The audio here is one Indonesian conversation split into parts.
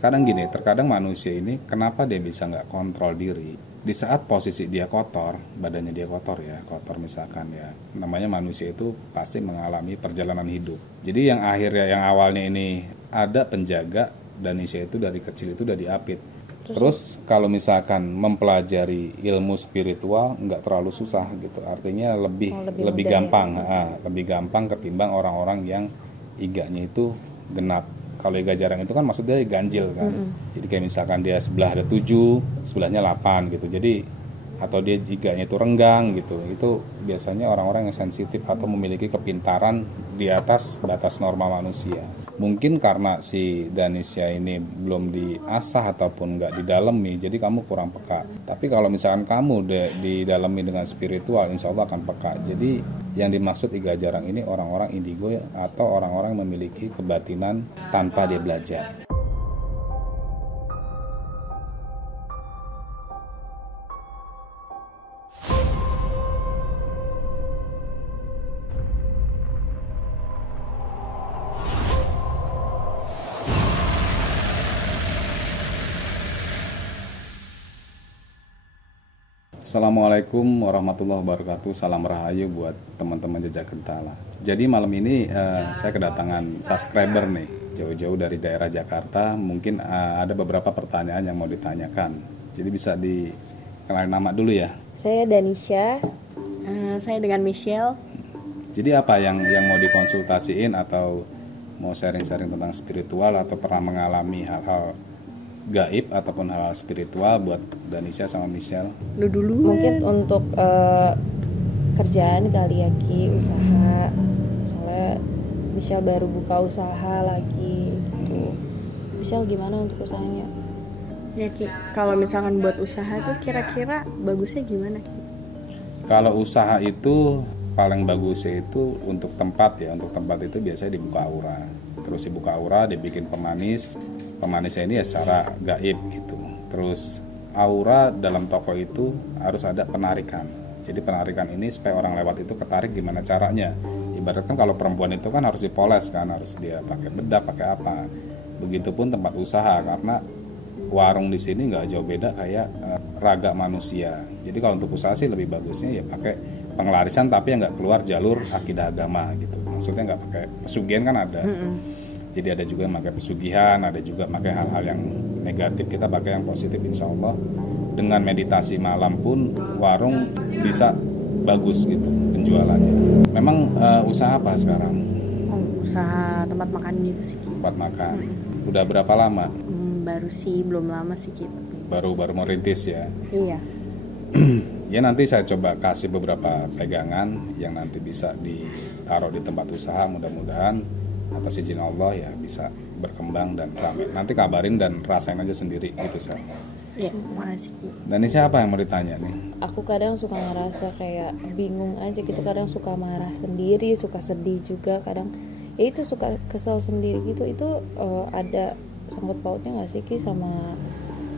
Terkadang gini, terkadang manusia ini kenapa dia bisa nggak kontrol diri? Di saat posisi dia kotor, badannya dia kotor ya, kotor misalkan ya. Namanya manusia itu pasti mengalami perjalanan hidup. Jadi yang akhirnya, yang awalnya ini ada penjaga, Danisha itu dari kecil itu udah diapit. Terus kalau misalkan mempelajari ilmu spiritual nggak terlalu susah gitu, artinya lebih gampang, lebih gampang ketimbang orang-orang yang iganya itu genap. Kalau iga jarang itu kan maksudnya ganjil kan. Jadi kayak misalkan dia sebelah ada 7, sebelahnya 8 gitu. Jadi atau dia iganya itu renggang gitu. Itu biasanya orang-orang yang sensitif atau memiliki kepintaran di atas batas normal manusia. Mungkin karena si Danisha ini belum diasah ataupun nggak didalami, jadi kamu kurang peka. Tapi kalau misalkan kamu didalami dengan spiritual, insya Allah akan peka. Jadi yang dimaksud iga jarang ini orang-orang indigo atau orang-orang memiliki kebatinan tanpa dia belajar. Assalamualaikum warahmatullahi wabarakatuh. Salam rahayu buat teman-teman Jejak Gentala. Jadi malam ini saya kedatangan subscriber nih, jauh-jauh dari daerah Jakarta. Mungkin ada beberapa pertanyaan yang mau ditanyakan. Jadi bisa dikenalin nama dulu ya. Saya Danisha. Saya dengan Michelle. Jadi apa yang mau dikonsultasiin atau mau sharing-sharing tentang spiritual atau pernah mengalami hal-hal gaib ataupun hal spiritual buat Danisha sama Michelle? Lu dulu. Mungkin untuk kerjaan kali ya Ki, usaha. Soalnya Michelle baru buka usaha lagi gitu. Michelle gimana untuk usahanya? Ya Ki, kalau misalkan buat usaha tuh kira-kira bagusnya gimana Ki? Kalau usaha itu paling bagusnya itu untuk tempat ya. Untuk tempat itu biasanya dibuka aura. Terus dibuka aura, dibikin pemanis. Pemanisnya ini ya secara gaib gitu. Terus aura dalam toko itu harus ada penarikan. Jadi penarikan ini supaya orang lewat itu ketarik gimana caranya. Ibaratkan kalau perempuan itu kan harus dipoles kan, harus dia pakai bedak, pakai apa. Begitupun tempat usaha, karena warung di sini nggak jauh beda kayak raga manusia. Jadi kalau untuk usaha sih lebih bagusnya ya pakai pengelarisan tapi yang nggak keluar jalur akidah agama gitu. Maksudnya nggak pakai pesugihan kan ada. Jadi ada juga yang pakai pesugihan, ada juga pakai hal-hal yang negatif, kita pakai yang positif insya Allah. Dengan meditasi malam pun warung bisa bagus gitu penjualannya. Memang usaha apa sekarang? Usaha tempat makan gitu sih. Tempat makan. Udah berapa lama? Baru sih, belum lama sih Ki. Baru merintis ya? Iya. Ya nanti saya coba kasih beberapa pegangan yang nanti bisa ditaruh di tempat usaha, mudah-mudahan atas izin Allah ya bisa berkembang dan ramai. Nanti kabarin dan rasain aja sendiri gitu sih. Iya, makasih. Dan ini siapa yang mau ditanya nih? Aku kadang suka ngerasa kayak bingung aja gitu, kadang suka marah sendiri, suka sedih juga, kadang ya itu suka kesel sendiri gitu. Itu ada sangkut pautnya nggak sih Ki sama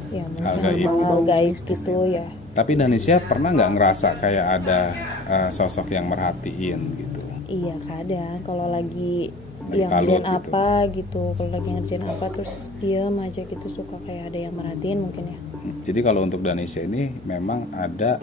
ya hal gaib gitu ya? Tapi Danisha pernah nggak ngerasa kayak ada sosok yang merhatiin gitu? Iya kadang kalau lagi yang kalut ngerjain apa gitu, kalau lagi ngerjain apa terus diam aja gitu, suka kayak ada yang merhatiin mungkin ya. Jadi kalau untuk Danisha ini memang ada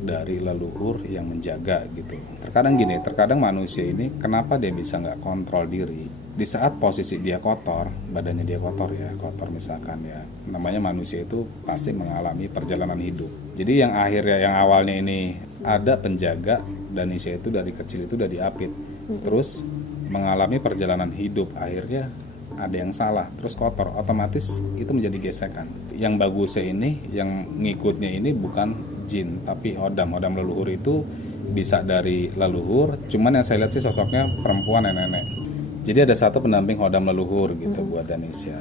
dari leluhur yang menjaga gitu. Terkadang gini, terkadang manusia ini kenapa dia bisa nggak kontrol diri? Di saat posisi dia kotor, badannya dia kotor ya, kotor misalkan ya. Namanya manusia itu pasti mengalami perjalanan hidup. Jadi yang akhirnya, yang awalnya ini ada penjaga, Danisha itu dari kecil itu udah diapit. Terus mengalami perjalanan hidup, akhirnya ada yang salah, terus kotor, otomatis itu menjadi gesekan. Yang bagusnya ini, yang ngikutnya ini bukan jin, tapi hodam leluhur itu bisa dari leluhur, cuman yang saya lihat sih sosoknya perempuan, nenek. Jadi ada satu pendamping hodam leluhur gitu buat Danisha.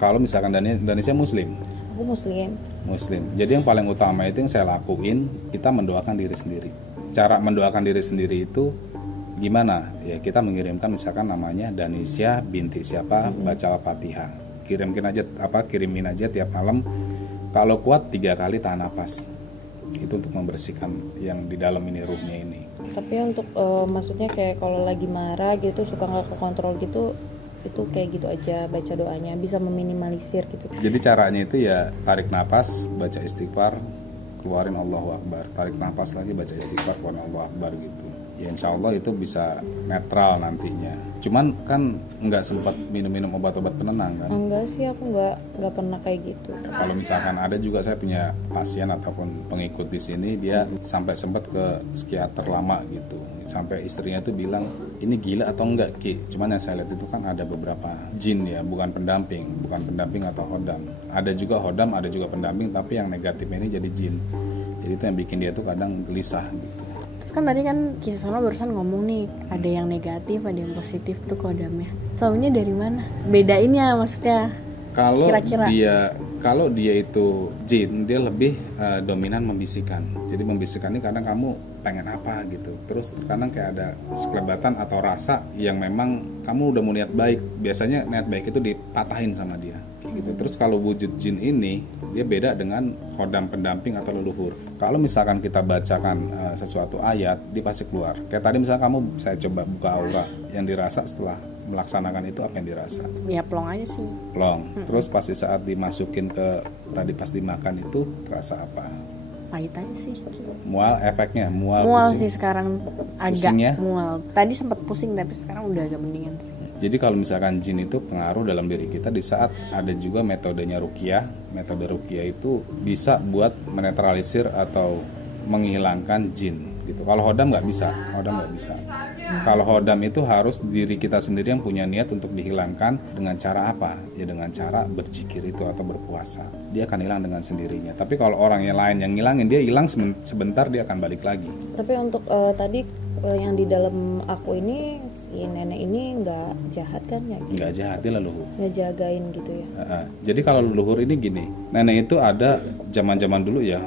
Kalau misalkan Danisha Muslim? Aku Muslim. Jadi yang paling utama itu yang saya lakuin, kita mendoakan diri sendiri. Cara mendoakan diri sendiri itu gimana? Ya kita mengirimkan misalkan namanya Danisha binti siapa, baca Al-Fatihah. Kirimin aja tiap malam. Kalau kuat 3 kali tahan napas. Itu untuk membersihkan yang di dalam ini, ruhnya ini. Tapi untuk maksudnya kayak kalau lagi marah gitu suka nggak kekontrol gitu, itu kayak gitu aja, baca doanya bisa meminimalisir gitu. Jadi caranya itu ya tarik napas, baca istighfar, keluarin Allahu Akbar, tarik napas lagi, baca istighfar, keluarin Allahu Akbar gitu. Ya insya Allah itu bisa netral nantinya. Cuman kan nggak sempat minum-minum obat-obat penenang kan? Enggak sih, aku nggak pernah kayak gitu. Kalau misalkan ada juga, saya punya pasien ataupun pengikut di sini, dia sampai sempat ke psikiater lama gitu. Sampai istrinya tuh bilang, ini gila atau enggak Ki? Cuman yang saya lihat itu kan ada beberapa jin ya, bukan pendamping atau hodam. Ada juga hodam, ada juga pendamping, tapi yang negatifnya ini jadi jin. Jadi itu yang bikin dia tuh kadang gelisah gitu. Kan tadi kan Kisah Sama barusan ngomong nih, ada yang negatif, ada yang positif tuh kodamnya. Taunya dari mana? Bedainnya maksudnya. Kalau dia itu jin, dia lebih dominan membisikkan. Jadi membisikkan ini kadang kamu pengen apa gitu. Terus kadang kayak ada sekelebatan atau rasa yang memang kamu udah mau niat baik. Biasanya niat baik itu dipatahin sama dia. Gitu. Terus kalau wujud jin ini dia beda dengan hodam pendamping atau leluhur. Kalau misalkan kita bacakan sesuatu ayat, dia pasti keluar. Kayak tadi misalkan saya coba buka aura, yang dirasa setelah melaksanakan itu apa yang dirasa? Ya plong aja sih. Plong. Terus pasti saat dimasukin ke tadi pas dimakan itu terasa apa? Pahit aja sih. Mual efeknya, mual sih sekarang agak pusingnya? Mual. Tadi sempat pusing tapi sekarang udah agak mendingan sih. Jadi kalau misalkan jin itu pengaruh dalam diri kita, di saat ada juga metodenya ruqyah. Metode ruqyah itu bisa buat menetralisir atau menghilangkan jin gitu. Kalau hodam nggak bisa. Kalau hodam itu harus diri kita sendiri yang punya niat untuk dihilangkan. Dengan cara apa? Ya dengan cara berzikir itu atau berpuasa. Dia akan hilang dengan sendirinya. Tapi kalau orang yang lain yang ngilangin, dia hilang sebentar, dia akan balik lagi. Tapi untuk tadi yang di dalam aku ini, si nenek ini nggak jahat kan ya? Nggak jahat, dia leluhur. Ngejagain gitu ya. Jadi kalau leluhur ini gini, nenek itu ada zaman-zaman dulu ya.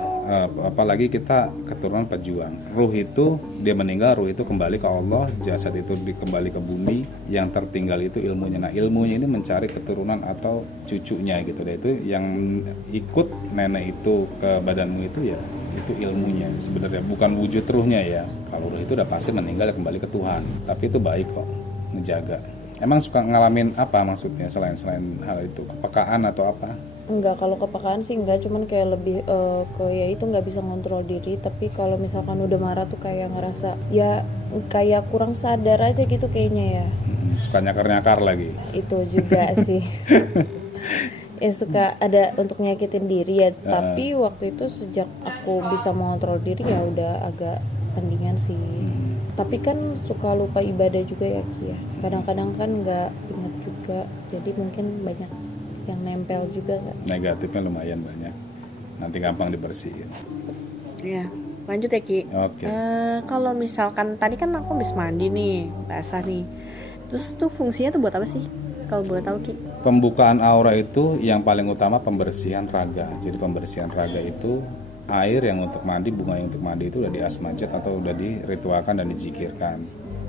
Apalagi kita keturunan pejuang, ruh itu dia meninggal, ruh itu kembali ke Allah, jasad itu kembali ke bumi, yang tertinggal itu ilmunya. Nah ilmunya ini mencari keturunan atau cucunya gitu deh. Itu yang ikut nenek itu ke badanmu itu ya, itu ilmunya sebenarnya, bukan wujud ruhnya ya. Kalau ruh itu udah pasti meninggal ya kembali ke Tuhan, tapi itu baik kok ngejaga. Emang suka ngalamin apa maksudnya selain hal itu, kepekaan atau apa? Enggak, kalau kepekaan sih enggak, cuman kayak lebih ke ya itu nggak bisa ngontrol diri. Tapi kalau misalkan udah marah tuh kayak ngerasa ya kayak kurang sadar aja gitu kayaknya ya. Suka nyakar lagi. Itu juga sih. Ya suka ada untuk nyakitin diri ya. Tapi waktu itu sejak aku bisa mengontrol diri ya udah agak pendingan sih. Tapi kan suka lupa ibadah juga ya Ki ya. Kadang-kadang kan nggak ingat juga. Jadi mungkin banyak yang nempel juga kan? Negatifnya lumayan banyak, nanti gampang dibersihin. Iya, lanjut ya Ki. Oke. Kalau misalkan tadi kan aku habis mandi nih, basah nih, terus tuh fungsinya tuh buat apa sih? Kalau boleh tahu Ki? Pembukaan aura itu yang paling utama pembersihan raga. Jadi pembersihan raga itu air yang untuk mandi, bunga yang untuk mandi itu udah diasmajat atau udah diritualkan dan dizikirkan.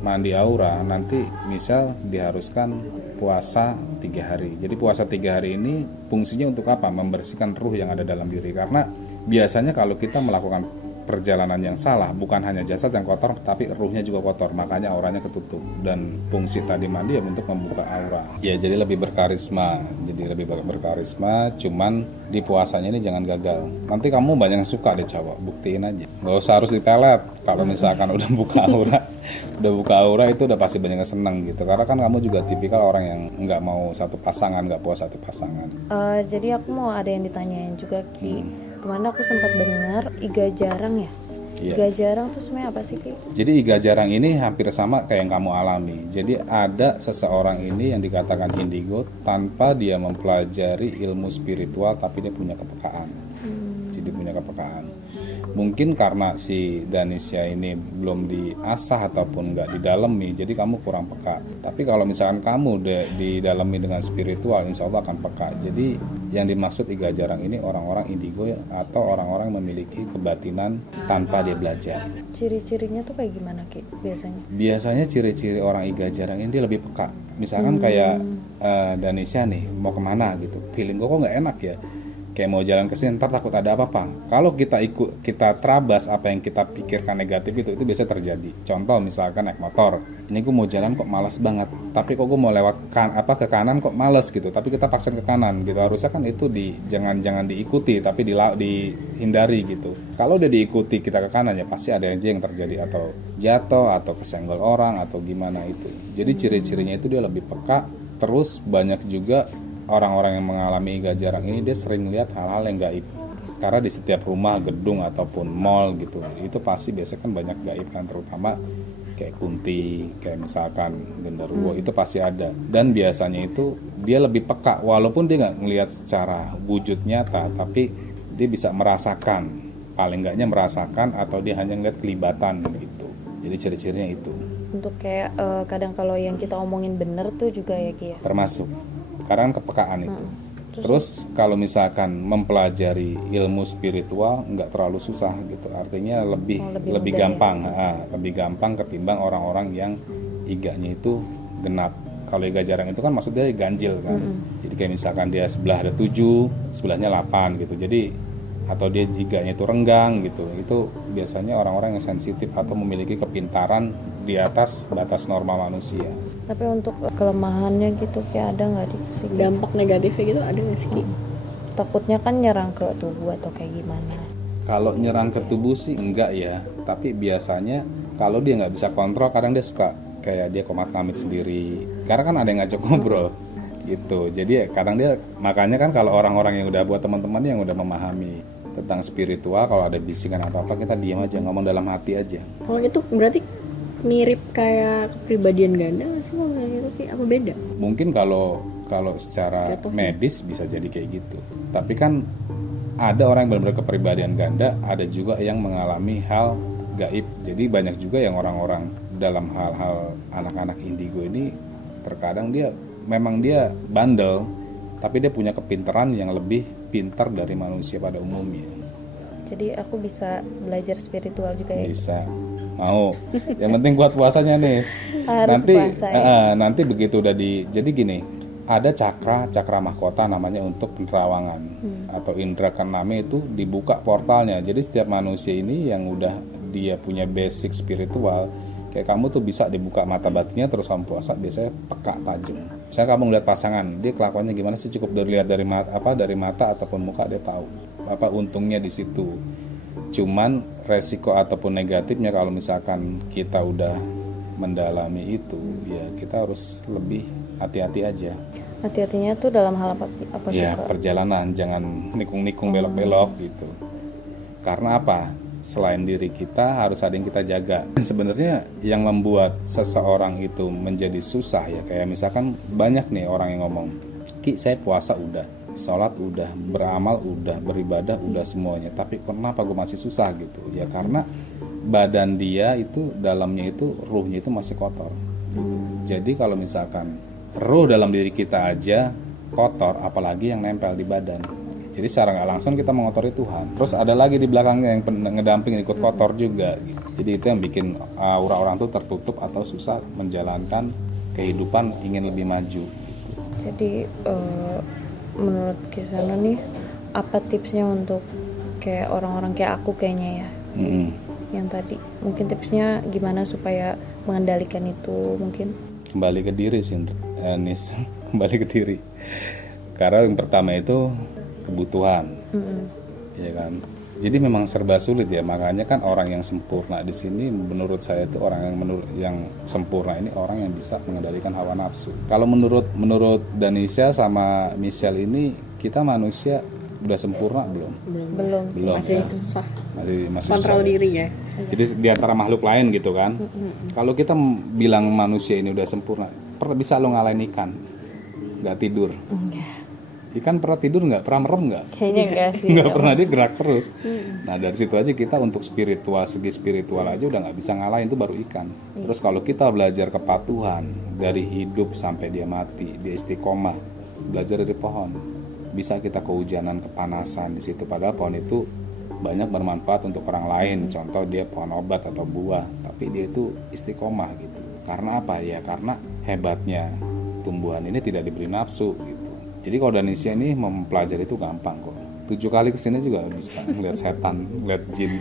Mandi aura nanti misal diharuskan puasa 3 hari. Jadi puasa 3 hari ini fungsinya untuk apa? Membersihkan ruh yang ada dalam diri. Karena biasanya kalau kita melakukan perjalanan yang salah, bukan hanya jasad yang kotor, tapi ruhnya juga kotor, makanya auranya ketutup. Dan fungsi tadi mandi ya untuk membuka aura. Ya jadi lebih berkarisma. Cuman di puasanya ini jangan gagal. Nanti kamu banyak yang suka deh coba, buktiin aja. Gak usah harus dipelet. Kalau misalkan udah buka aura itu udah pasti banyak yang seneng gitu. Karena kan kamu juga tipikal orang yang nggak mau satu pasangan, nggak puas satu pasangan. Jadi aku mau ada yang ditanyain juga Ki. Kemana aku sempat dengar iga jarang ya? Iya. Iga jarang tuh sebenarnya apa sih Ki? Jadi iga jarang ini hampir sama kayak yang kamu alami. Jadi ada seseorang ini yang dikatakan indigo tanpa dia mempelajari ilmu spiritual, tapi dia punya kepekaan. Jadi punya kepekaan. Mungkin karena si Danisya ini belum diasah ataupun nggak didalami, jadi kamu kurang peka. Tapi kalau misalkan kamu didalami dengan spiritual, insya Allah akan peka. Jadi yang dimaksud iga jarang ini orang-orang indigo atau orang-orang memiliki kebatinan tanpa dia belajar. Ciri-cirinya tuh kayak gimana Ki biasanya? Biasanya ciri-ciri orang iga jarang ini dia lebih peka. Misalkan kayak Danisya nih mau kemana gitu, feeling kok nggak enak ya. kayak mau jalan ke sini ntar takut ada apa-apa. Kalau kita terabas apa yang kita pikirkan negatif itu biasa terjadi. Contoh misalkan naik motor, ini gue mau jalan kok malas banget, tapi kok gue mau lewat ke kanan kok malas gitu, tapi kita paksain ke kanan gitu. Harusnya kan itu jangan diikuti, tapi dihindari gitu. Kalau udah diikuti kita ke kanan ya pasti ada aja yang terjadi, atau jatuh atau kesenggol orang atau gimana itu. Jadi ciri-cirinya itu dia lebih peka. Terus banyak juga orang-orang yang mengalami iga jarang ini dia sering lihat hal-hal yang gaib. Karena di setiap rumah, gedung ataupun mall gitu, itu pasti biasanya kan banyak gaib kan, terutama kayak kunti, kayak misalkan genderuwo itu pasti ada. Dan biasanya itu dia lebih peka, walaupun dia nggak ngelihat secara wujud nyata, tapi dia bisa merasakan, paling nggaknya merasakan, atau dia hanya ngeliat kelibatan gitu. Jadi ciri-cirinya itu. Untuk kayak kadang kalau yang kita omongin bener tuh juga ya Ki ya. Termasuk karena kepekaan itu. Terus kalau misalkan mempelajari ilmu spiritual nggak terlalu susah gitu, artinya lebih gampang, lebih gampang ketimbang orang-orang yang iganya itu genap. Kalau iga jarang itu kan maksudnya ganjil kan. Jadi kayak misalkan dia sebelah ada 7, sebelahnya 8 gitu. Jadi atau dia iganya itu renggang gitu. Itu biasanya orang-orang yang sensitif atau memiliki kepintaran di atas batas normal manusia. Tapi untuk kelemahannya gitu kayak ada nggak di sih? Dampak negatifnya gitu ada nggak sih Ki? Takutnya kan nyerang ke tubuh atau kayak gimana? Kalau nyerang ke tubuh sih enggak ya, tapi biasanya kalau dia nggak bisa kontrol, kadang dia suka kayak dia komat-kamit sendiri. Karena kan ada yang ngajak ngobrol gitu. Jadi kadang dia, makanya kan kalau orang-orang yang udah buat teman-teman yang udah memahami tentang spiritual, kalau ada bisikan atau apa kita diam aja, ngomong dalam hati aja. Oh itu berarti mirip kayak kepribadian ganda nggak sih ngomong gitu Ki? Apa beda? Mungkin kalau secara medis bisa jadi kayak gitu. Tapi kan ada orang yang benar-benar kepribadian ganda, ada juga yang mengalami hal gaib. Jadi banyak juga yang orang-orang dalam hal-hal anak-anak indigo ini terkadang dia memang dia bandel, tapi dia punya kepintaran yang lebih pintar dari manusia pada umumnya. Jadi aku bisa belajar spiritual juga ya? Bisa. Mau. Yang penting buat puasanya nih. Harus puasa ya? Nanti begitu udah jadi gini, ada cakra mahkota namanya untuk penerawangan atau indra keenam itu dibuka portalnya. Jadi setiap manusia ini yang udah dia punya basic spiritual, kayak kamu tuh bisa dibuka mata batinnya terus kamu puasa, biasanya peka tajam. Misalnya kamu ngeliat pasangan, dia kelakuannya gimana sih, cukup dilihat dari mata ataupun muka dia tahu apa untungnya di situ. Cuman resiko ataupun negatifnya kalau misalkan kita udah mendalami itu, ya kita harus lebih hati-hati aja. Hati-hatinya tuh dalam hal apa sih? Ya, perjalanan jangan nikung-nikung belok-belok gitu. Karena apa? Selain diri kita harus ada yang kita jaga. Sebenarnya yang membuat seseorang itu menjadi susah ya, kayak misalkan banyak nih orang yang ngomong, Ki saya puasa udah, sholat udah, beramal udah, beribadah udah semuanya, tapi kenapa gue masih susah gitu? Ya karena badan dia itu, dalamnya itu, ruhnya itu masih kotor. Jadi kalau misalkan ruh dalam diri kita aja kotor, apalagi yang nempel di badan. Jadi secara nggak langsung kita mengotori Tuhan. Terus ada lagi di belakangnya yang ngedamping ikut kotor juga. Jadi itu yang bikin aura orang tuh tertutup atau susah menjalankan kehidupan ingin lebih maju. Gitu. Jadi menurut Kisana nih, apa tipsnya untuk kayak orang-orang kayak aku kayaknya ya? Yang tadi mungkin tipsnya gimana supaya mengendalikan itu mungkin? Kembali ke diri sih, Nis. Kembali ke diri. Karena yang pertama itu kebutuhan, ya kan. Jadi memang serba sulit ya, makanya kan orang yang sempurna di sini menurut saya itu orang yang sempurna ini orang yang bisa mengendalikan hawa nafsu. Kalau menurut Danisha sama Michelle ini, kita manusia udah sempurna belum masih ya. susah, masih kontrol susah, diri ya. Jadi di antara makhluk lain gitu kan. Kalau kita bilang manusia ini udah sempurna, bisa lo ngalahin ikan nggak tidur? Ikan pernah tidur nggak? Pernah merem nggak? Kayaknya enggak sih. Nggak pernah, dia gerak terus. Nah dari situ aja kita untuk segi spiritual aja udah nggak bisa ngalahin, itu baru ikan. Terus kalau kita belajar kepatuhan dari hidup sampai dia mati, dia istiqomah, belajar dari pohon, bisa kita kehujanan, kepanasan di situ. Padahal pohon itu banyak bermanfaat untuk orang lain. Contoh dia pohon obat atau buah, tapi dia itu istiqomah gitu. Karena apa ya? Karena hebatnya tumbuhan ini tidak diberi nafsu gitu. Jadi kalau Danisha ini mempelajari itu gampang kok. 7 kali kesini juga bisa ngeliat setan, ngeliat jin.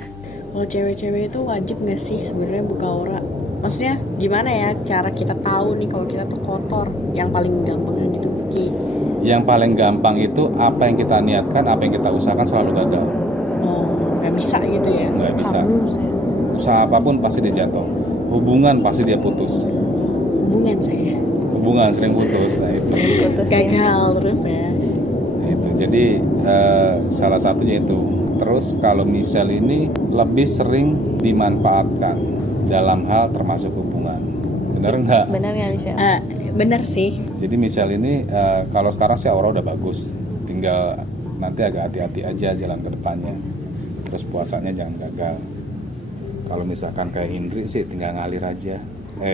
Kalau cewek-cewek itu wajib nggak sih sebenarnya buka aura? Maksudnya gimana ya cara kita tahu nih kalau kita tuh kotor? Yang paling gampangnya gitu, Ki. Yang paling gampang itu apa yang kita niatkan, apa yang kita usahakan selalu gagal. Oh, nggak bisa gitu ya? Nggak bisa. Hangus ya. Usaha apapun pasti dia jatuh. Hubungan pasti dia putus. Hubungan saya Hubungan sering putus. Nah itu. Putus ya. gagal terus ya. Nah, itu. Jadi salah satunya itu. Terus kalau misal ini lebih sering dimanfaatkan dalam hal termasuk hubungan. Benar nggak? Benar nggak Michelle? Bener sih. Jadi misal ini kalau sekarang sih aura udah bagus. Tinggal nanti agak hati-hati aja jalan ke depannya. Terus puasanya jangan gagal. Kalau misalkan kayak Indri sih tinggal ngalir aja.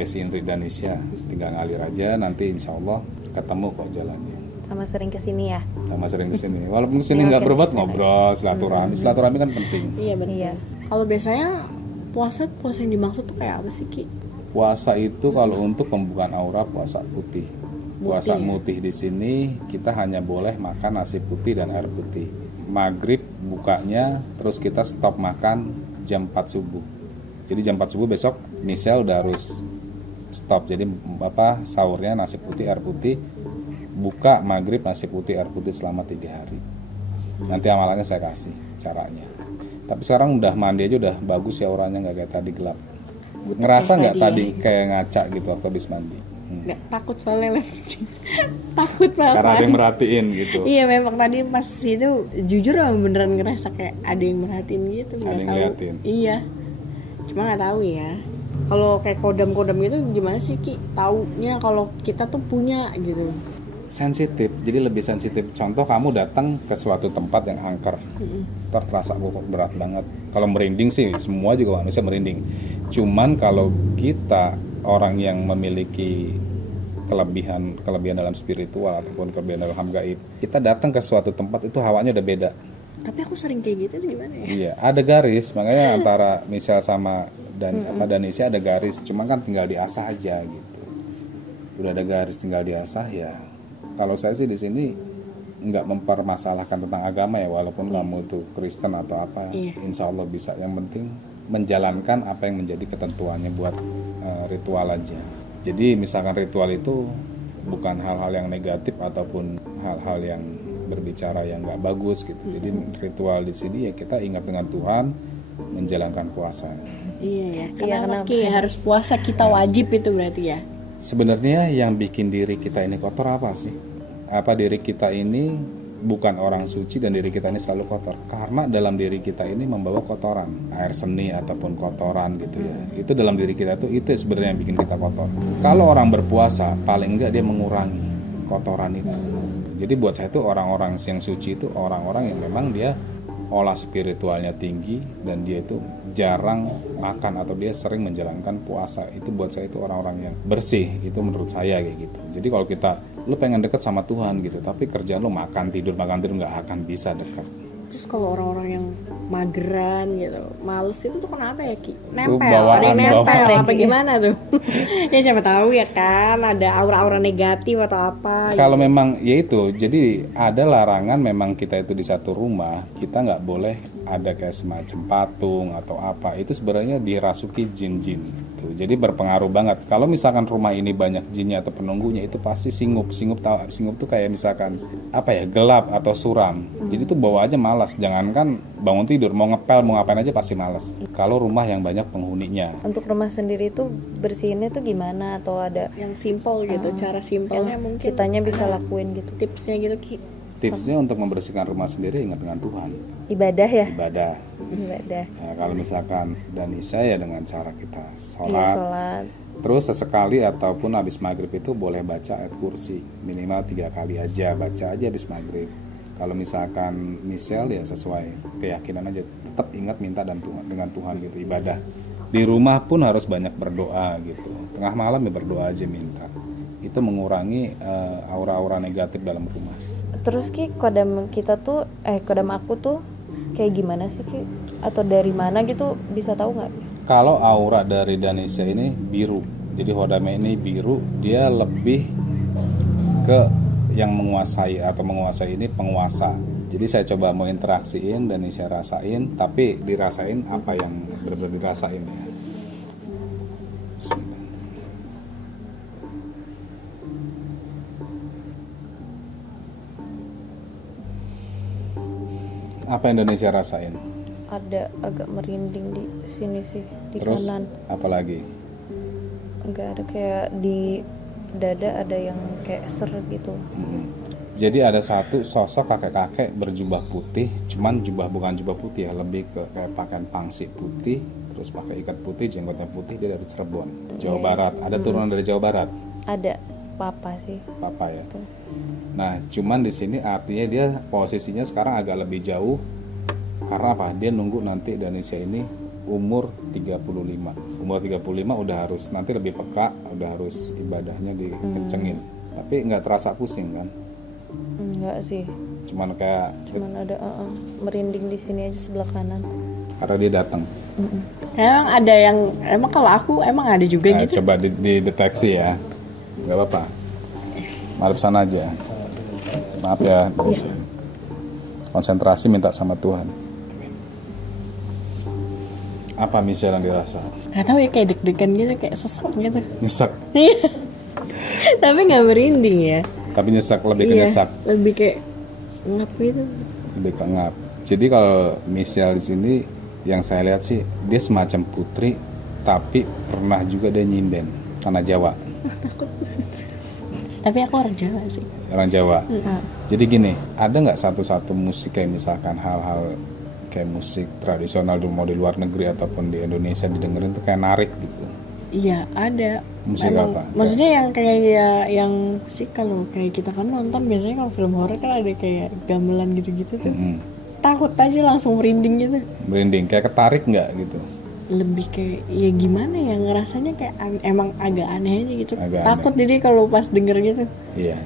Si Indri dan Isya tinggal ngalir aja, nanti insya Allah ketemu kok jalannya. Sama sering kesini ya. Sama sering kesini. Walaupun kesini nggak Makin berbuat kesana. ngobrol, silaturahmi. Silaturahmi kan penting. Iya betul. Iya. Kalau biasanya puasa yang dimaksud tuh kayak apa sih, Ki? Puasa itu kalau untuk pembukaan aura puasa putih. Puasa putih di sini kita hanya boleh makan nasi putih dan air putih. Maghrib bukanya, terus kita stop makan jam 4 subuh. Jadi jam 4 subuh besok Michelle udah harus stop. Jadi sahurnya nasi putih air putih, buka maghrib nasi putih air putih selama 3 hari. Nanti amalannya saya kasih caranya. Tapi sekarang udah mandi aja udah bagus ya auranya, nggak kayak tadi gelap. Ngerasa nggak tadi kayak ngaca gitu waktu habis mandi? Nggak, takut soalnya takut banget. Karena ada yang merhatiin gitu. Iya memang tadi pas itu jujur beneran ngerasa kayak ada yang merhatiin gitu. Ada yang ngeliatin. Iya. Cuma nggak tahu ya. Kalau kayak kodam-kodam gitu gimana sih, Ki? Taunya kalau kita tuh punya gitu. Sensitif, jadi lebih sensitif. Contoh kamu datang ke suatu tempat yang angker, terasa kok berat banget. Kalau merinding sih semua juga manusia merinding. Cuman kalau kita orang yang memiliki kelebihan dalam spiritual ataupun kelebihan dalam ham gaib, kita datang ke suatu tempat itu hawanya udah beda. Tapi aku sering kayak gitu gimana ya? Iya, ada garis, makanya antara Michelle sama Danisha ada garis, cuma kan tinggal diasah aja gitu. Udah ada garis tinggal diasah ya. Kalau saya sih di sini nggak mempermasalahkan tentang agama ya, walaupun kamu itu Kristen atau apa, insya Allah bisa. Yang penting menjalankan apa yang menjadi ketentuannya buat ritual aja. Jadi misalkan ritual itu bukan hal-hal yang negatif ataupun hal-hal yang berbicara yang nggak bagus gitu. Jadi ritual di sini ya kita ingat dengan Tuhan, menjalankan puasa. Iya ya. Iya, Kenapa Ki harus puasa, kita wajib itu berarti ya? Sebenarnya yang bikin diri kita ini kotor apa sih? Apa diri kita ini bukan orang suci dan diri kita ini selalu kotor? Karena dalam diri kita ini membawa kotoran, air seni ataupun kotoran gitu ya. Itu dalam diri kita tuh itu sebenarnya yang bikin kita kotor. Kalau orang berpuasa paling enggak dia mengurangi kotoran itu. Jadi buat saya itu orang-orang yang suci itu orang-orang yang memang dia olah spiritualnya tinggi dan dia itu jarang makan atau dia sering menjalankan puasa. Itu buat saya itu orang-orang yang bersih, itu menurut saya kayak gitu. Jadi kalau lu pengen deket sama Tuhan gitu, tapi kerjaan lu makan tidur nggak akan bisa dekat. Terus kalau orang-orang yang mageran gitu, males itu tuh kenapa ya, Ki? Itu Nempel, bawaan, ada yang nempel bawaan. apa gimana tuh? Ya siapa tahu ya kan, ada aura-aura negatif atau apa. Kalau memang ya itu, jadi ada larangan memang kita itu di satu rumah, kita nggak boleh ada kayak semacam patung atau apa. Itu sebenarnya dirasuki jin-jin. Tuh, jadi berpengaruh banget. Kalau misalkan rumah ini banyak jinnya atau penunggunya, itu pasti singup tuh kayak misalkan apa ya, gelap atau suram. Jadi tuh bawa aja malas. Jangankan bangun tidur, mau ngepel, mau ngapain aja pasti malas. Kalau rumah yang banyak penghuninya. Untuk rumah sendiri tuh bersihinnya tuh gimana, atau ada yang simple gitu, cara simpelnya mungkin kitanya bisa lakuin gitu? tipsnya gitu, Ki. Tipsnya untuk membersihkan rumah sendiri ingat dengan Tuhan. Ibadah ya? Ibadah. Ibadah. Ya, kalau misalkan Danisha ya dengan cara kita Iya, sholat. Terus sesekali ataupun habis maghrib itu boleh baca ayat kursi. Minimal 3 kali aja, baca aja habis maghrib. Kalau misalkan Michelle ya sesuai keyakinan aja, tetap ingat minta dengan Tuhan gitu, ibadah. Di rumah pun harus banyak berdoa gitu. Tengah malam ya berdoa aja minta. Itu mengurangi aura-aura negatif dalam rumah. Terus Ki, kodam aku tuh kayak gimana sih, Ki? Atau dari mana gitu, bisa tahu nggak? Kalau aura dari Danisha ini biru, jadi kodamnya ini biru, dia lebih ke yang menguasai ini penguasa. Jadi saya coba mau interaksiin dan saya rasain, tapi dirasain apa yang benar-benar dirasain ya. Apa yang Indonesia rasain? Ada agak merinding di sini sih, di Terus kanan. apalagi? Enggak ada kayak di dada ada yang kayak ser gitu. Jadi ada satu sosok kakek-kakek berjubah putih, cuman bukan jubah putih ya, lebih ke kayak pakaian pangsi putih, terus pakai ikat putih, jenggotnya putih, dia dari Cirebon, Jawa Barat. Ada turunan dari Jawa Barat? Ada papa sih. Papa ya. Nah, cuman di sini artinya dia posisinya sekarang agak lebih jauh. Karena apa? Dia nunggu nanti Indonesia ini umur 35. Umur 35 udah harus nanti lebih peka, udah harus ibadahnya dikencengin. Tapi nggak terasa pusing kan? Enggak sih. Cuman ada merinding di sini aja sebelah kanan. karena dia datang. Emang ada yang emang kalau aku emang ada juga Nah, gitu. coba dideteksi ya. Nggak apa-apa. Madep sana aja. Maaf ya. Konsentrasi minta sama Tuhan. Apa Michelle yang dirasa? Gak tahu ya, kayak deg-degan gitu, kayak sesek gitu. Nyesek. Tapi nggak merinding ya. Tapi nyesek, lebih ke Iya, nyesek. lebih kayak ngap gitu. Lebih ke ngap. Jadi kalau Michelle di sini yang saya lihat sih dia semacam putri, tapi pernah juga dia nyinden tanah Jawa. Tapi aku orang Jawa sih. Orang Jawa. Nah, Jadi gini, ada nggak satu-satu musik kayak misalkan hal-hal kayak musik tradisional mau di luar negeri ataupun di Indonesia didengerin tuh kayak narik gitu? iya ada. Musik Emang, apa? maksudnya yang kayak yang sih kalau kayak kita kan nonton biasanya kalau film horor kan ada kayak gamelan gitu-gitu tuh. Takut aja langsung merinding gitu. Merinding, kayak ketarik nggak gitu? Lebih kayak ya gimana ya, ngerasanya kayak emang agak aneh aja gitu. Agak Takut jadi kalau pas denger gitu. Iya.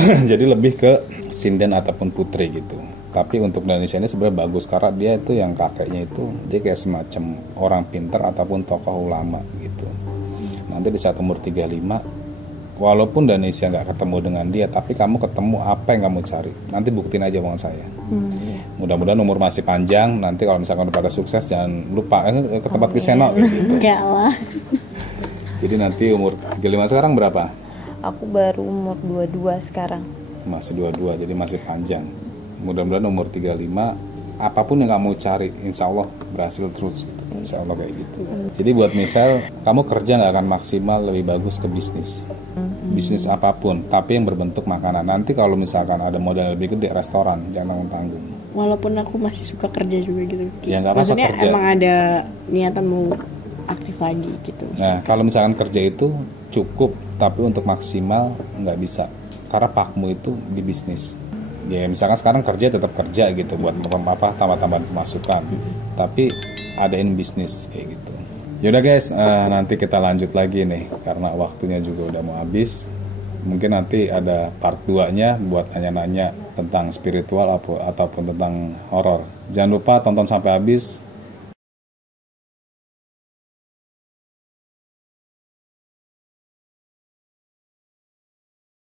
Jadi lebih ke sinden ataupun putri gitu. Tapi untuk Indonesia ini sebenarnya bagus karena dia itu yang kakeknya itu dia kayak semacam orang pintar ataupun tokoh ulama gitu. Nanti di saat umur 35, walaupun Indonesia nggak ketemu dengan dia, tapi kamu ketemu apa yang kamu cari. Nanti buktiin aja omongan saya. Mudah-mudahan umur masih panjang. Nanti kalau misalkan udah pada sukses jangan lupa ke tempat Kiseno gitu. Enggak lah. Jadi nanti umur 35 sekarang berapa? Aku baru umur 22 sekarang. Masih 22, jadi masih panjang. Mudah-mudahan umur 35 apapun yang kamu cari insya Allah berhasil terus gitu. Insya Allah kayak gitu. Jadi buat misal kamu kerja nggak akan maksimal, lebih bagus ke bisnis. Bisnis apapun, tapi yang berbentuk makanan. Nanti kalau misalkan ada modal lebih gede, restoran, jangan tanggung-tanggung. Walaupun aku masih suka kerja juga gitu. Ya nggak apa-apa Maksudnya kerja. emang ada niatan mau aktif lagi gitu. Nah kalau misalkan kerja itu cukup, tapi untuk maksimal nggak bisa. Karena pakmu itu di bisnis. Ya misalkan sekarang kerja tetap kerja gitu buat tambah-tambahan pemasukan, tapi adain bisnis kayak gitu. Yaudah guys, nanti kita lanjut lagi nih karena waktunya juga udah mau habis. Mungkin nanti ada part 2-nya buat nanya-nanya tentang spiritual ataupun tentang horor. Jangan lupa tonton sampai habis.